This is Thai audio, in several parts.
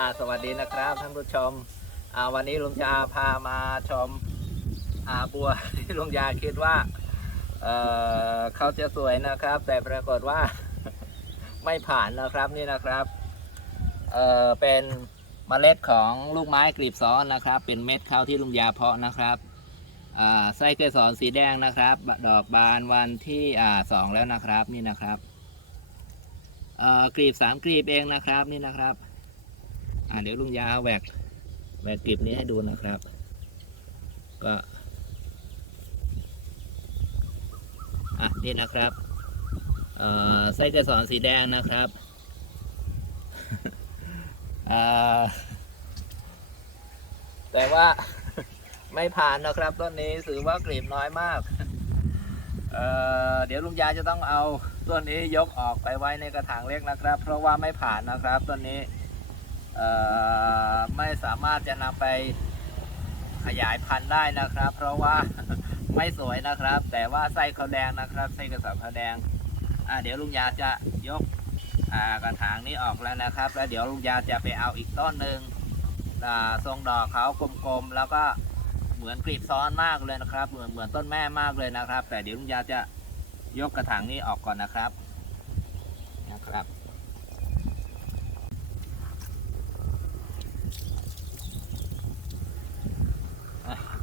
อ่าสวัสดีนะครับท่านผู้ชมอ่าวันนี้ลุงยาพามาชมอ่าบัวที่ลุงยาคิดว่าเอ่อเขาจะสวยนะครับ แต่ปรากฏว่า ไม่ผ่านนะครับนี่นะครับเอ่อเป็นเมล็ดของลูกไม้กลีบซ้อนนะครับ เป็นเม็ดข้าวที่ลุงยาเพาะนะครับอ่าไส้เกสรสีแดงนะครับ ดอกบานวันที่อ่าสองแล้วนะครับนี่นะครับเอ่อกลีบสามกลีบเองนะครับนี่นะครับ อ่าเดี๋ยวลุงยาแหวกแหวกกลีบนี้ให้ดูนะครับ ก็อะนี่นะครับเอ่อไส้เกสรสีแดงนะครับแต่ว่าไม่ผ่านนะครับต้นนี้ถือว่ากลีบน้อยมากเเดี๋ยวลุงยาจะต้องเอาต้นนี้ยกออกไปไว้ในกระถางเล็กนะครับ เพราะว่าไม่ผ่านนะครับต้นนี้ ไม่สามารถจะนำไปขยายพันธุ์ได้นะครับ เพราะว่าไม่สวยนะครับ แต่ว่าไส้ขาวแดงนะครับไส้กระสอบขาวแดงเดี๋ยวลุงยาจะยกกระถางนี้ออกแล้วนะครับ แล้วเดี๋ยวลุงยาจะไปเอาอีกต้นหนึ่งทรงดอกเขากลมๆแล้วก็เหมือนกลีบซ้อนมากเลยนะครับ เหมือนเหมือนต้นแม่มากเลยนะครับ แต่เดี๋ยวลุงยาจะยกกระถางนี้ออกก่อนนะครับนะครับ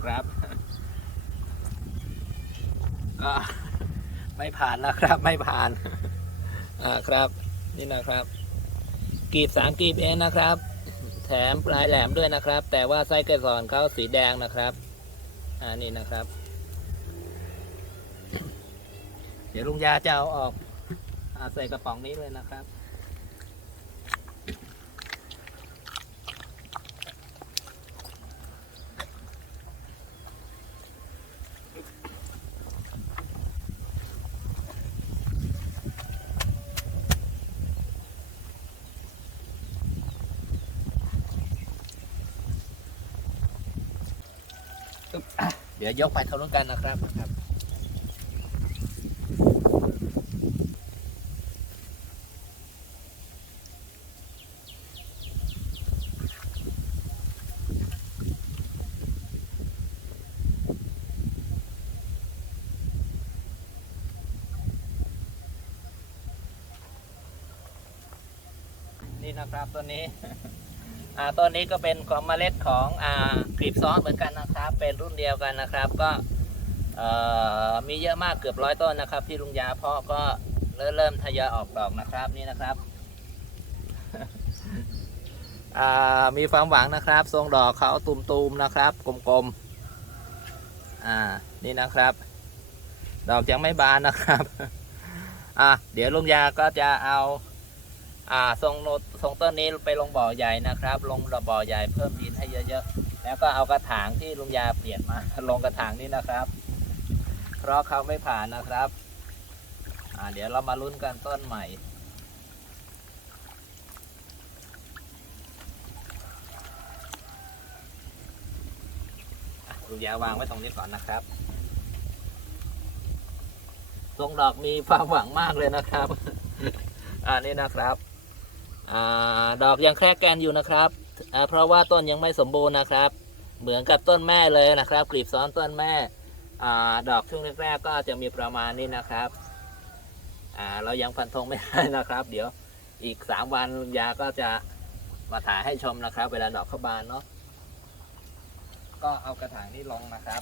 อะครับ ก็ไม่ผ่านนะครับ ไม่ผ่าน อ่าครับ นี่นะครับกรีบสามกรีบเองนะครับ แถมปลายแหลมด้วยนะครับ แต่ว่าไส้เกสรเขาสีแดงนะครับ อ่านี่นะครับ เดี๋ยวลุงยาจะเอาออกอใส่กระป๋องนี้เลยนะครับ เดี๋ยวยกไปเท่านู้นกันนะครับครับ นี่นะครับตัวนี้ อ่าต้นนี้ก็เป็นของเมล็ดของอ่ากลีบซ้อนเหมือนกันนะครับ เป็นรุ่นเดียวกันนะครับ ก็เอ่อมีเยอะมากเกือบร้อยต้นนะครับ ที่ลุงยาเพาะก็เริ่มเริ่มทยอยออกดอกนะครับนี่นะครับอ่ามีความหวังนะครับ ทรงดอกเขาตุมๆนะครับ กลมๆอ่านี่นะครับ ดอกยังไม่บานนะครับอะเดี๋ยวลุงยาก็จะเอา อ่าทรงโนทรงต้นนี้ไปลงบ่อใหญ่นะครับ ลงบ่อใหญ่เพิ่มดินให้เยอะๆ แล้วก็เอากระถางที่ลุงยาเปลี่ยนมาลงกระถางนี้นะครับ เพราะเขาไม่ผ่านนะครับอ่าเดี๋ยวเรามาลุ้นกันต้นใหม่ลุงยาวางไว้ตรงนี้ก่อนนะครับ ทรงดอกมีความหวังมากเลยนะครับอ่านี่นะครับ ดอกยังแครกแกนอยู่นะครับ เพราะว่าต้นยังไม่สมบูรณ์นะครับ เหมือนกับต้นแม่เลยนะครับกลีบซ้อนต้นแม่อดอกช่วงแรกๆก็จะมีประมาณนี้นะครับเรายังฟันธงไม่ได้นะครับ เดี๋ยวอีก 3 วันลุงยาก็จะมาถ่ายให้ชมนะครับ เวลาดอกเข้าบานเนาะก็เอากระถางนี้ลงนะครับ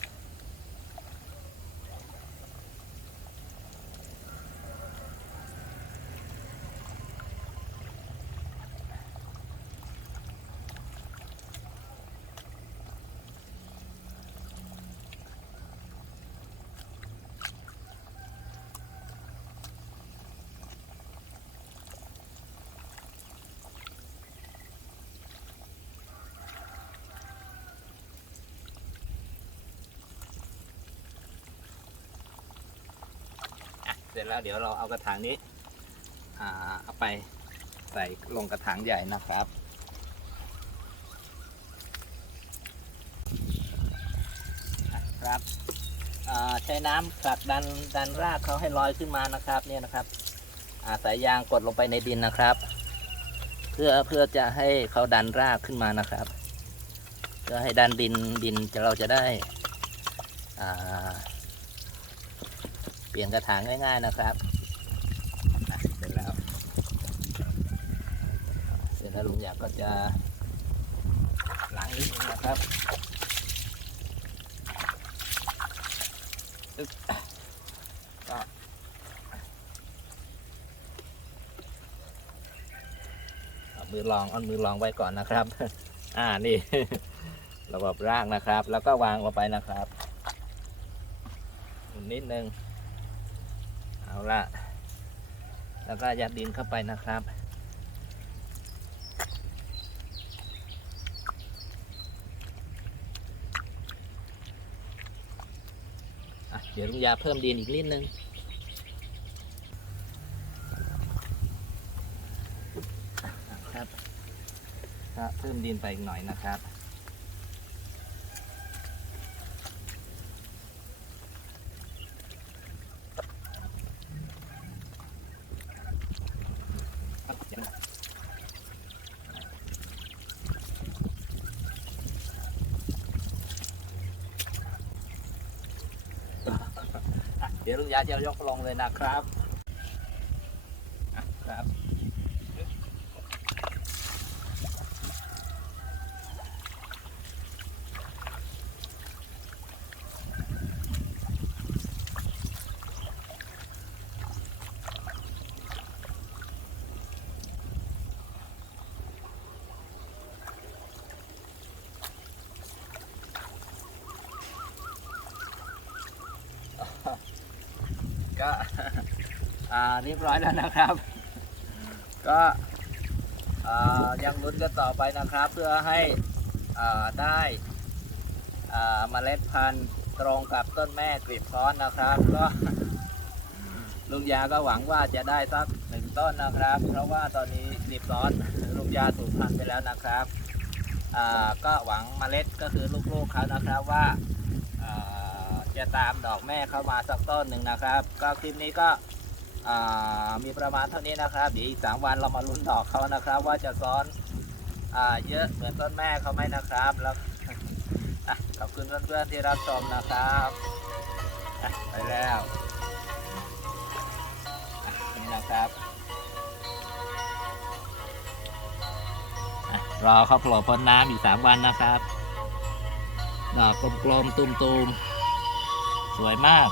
เสร็จแล้วเดี๋ยวเราเอากระถางนี้อ่าเอาไปใส่ลงกระถางใหญ่นะครับ ครับใช้น้ำผลักดันดันรากเขาให้ลอยขึ้นมานะครับเนี่ยนะครับอาสายยางกดลงไปในดินนะครับ เพื่อเพื่อจะให้เขาดันรากขึ้นมานะครับเพื่อให้ดันดินดินจะเราจะได้อ่า เปลี่ยนกระถางง่าย ๆนะครับเสร็จแล้วเสร็จแล้วลุงอยากก็จะล้างนิดนึงนะครับก็มือรองเอามือรองไว้ก่อนนะครับ อ่านี่ ระบบรางนะครับ แล้วก็วางลงไปนะครับ นิดนึง ละแล้วก็ยัดดินเข้าไปนะครับ เดี๋ยวลุงยาเพิ่มดินอีกนิดนึงครับเพิ่มดินไปอีกหน่อยนะครับ ดี๋ยวลุงยาจะยกลงเลยนะครับอะครับ ก็อ่เรียบร้อยแล้วนะครับ ก็ยังลุ้นกันต่อไปนะครับ เพื่อให้ได้เมล็ดพันธุ์ตรงกับต้นแม่กลีบซ้อนนะครับ ก็ลุงยาก็หวังว่าจะได้สักหนึ่งต้นนะครับ เพราะว่าตอนนี้กลีบซ้อนลุงยาสูญพันธุ์ไปแล้วนะครับก็หวังเมล็ดก็คือลูกๆเขานะครับว่า จะตามดอกแม่เข้ามาสักต้นหนึ่งนะครับ ก็คลิปนี้ก็มีประมาณเท่านี้นะครับเดี๋ยวอีกสามวันเรามาลุ้นดอกเขานะครับ ว่าจะซ้อนอเยอะเหมือนต้นแม่เขาไหมนะครับแล้วขอบคุณเพื่อนๆที่รับชมนะครับไปแล้วนี่นะครับรอเขาโผล่พ้นน้ำอีกสามวันนะครับ ดอกกลมๆตุมๆ สวยมาก